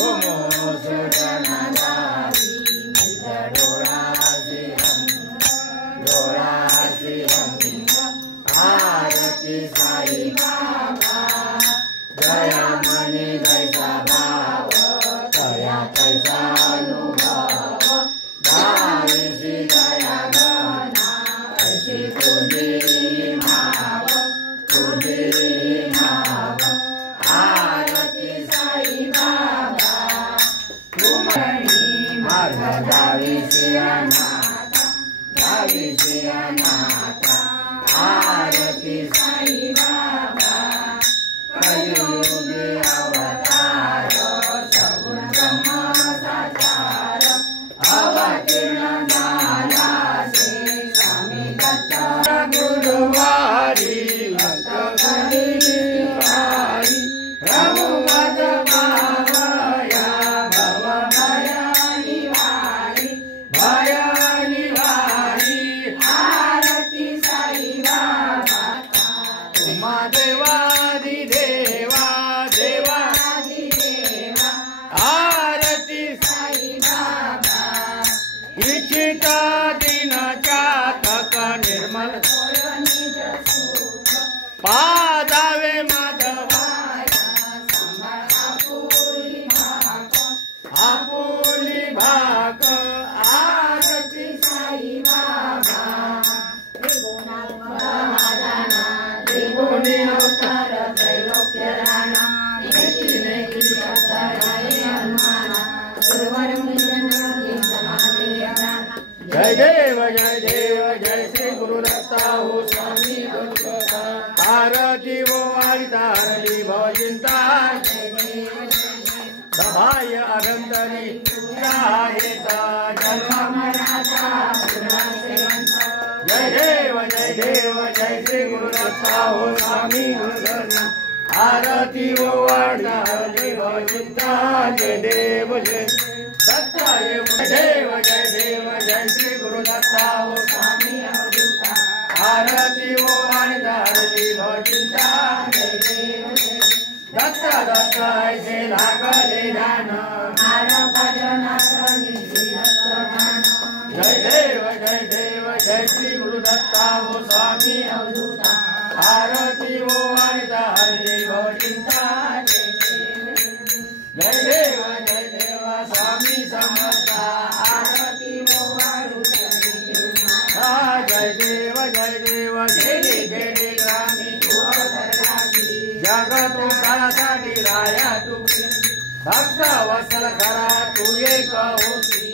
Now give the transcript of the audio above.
ओमो सुजनदारी मित डोळासी रंग आरती साई बाबा दया मनी जैसा भाव तया तैसा अनुभव दारीसी दया घना ऐसी तुझी भाव आरती साई बाबा कुमणी मार्ग दावीसी अनाथ आरती साई बाबा कलियुगी अवतार सगुण ब्रह्म साकार अवतीर्ण झाला से स्वामी दत्त गुरुवारी भक्त गरीबारी रघुपत भावया भव भयानिवारी आरती साई बाबा तुम्हा देवादि देवा आरती साई बाबा इच्छिता दिन चातक निर्मल पादावे माधवाया आपुली भाक आरती साई बाबा त्रिगुणी अवतार त्रैलोक्य राणा जय देव जय श्री गुरुदत्ता हो स्वामी आरती वो वारितारली भवचिंता सभाय अनंतरी जय देव जय श्री गुरुदत्ता हो स्वामी आरती वो वारितारली भवचिंता जय देव जय श्री गुरुदत्ता हो स्वामी अवधूता आरती वो वारितारली भवचिंता जय देव दत्त ऐसे लागले ध्यान जय देव जय श्री गुरुदत्ता हो स्वामी अवधूता आरती वो वारितारली भवचिंता जय देव स्वामी समर्था आरती वो जय देव जय ग्रामी जगत राया तू भक्त वसल खरा तू एक होती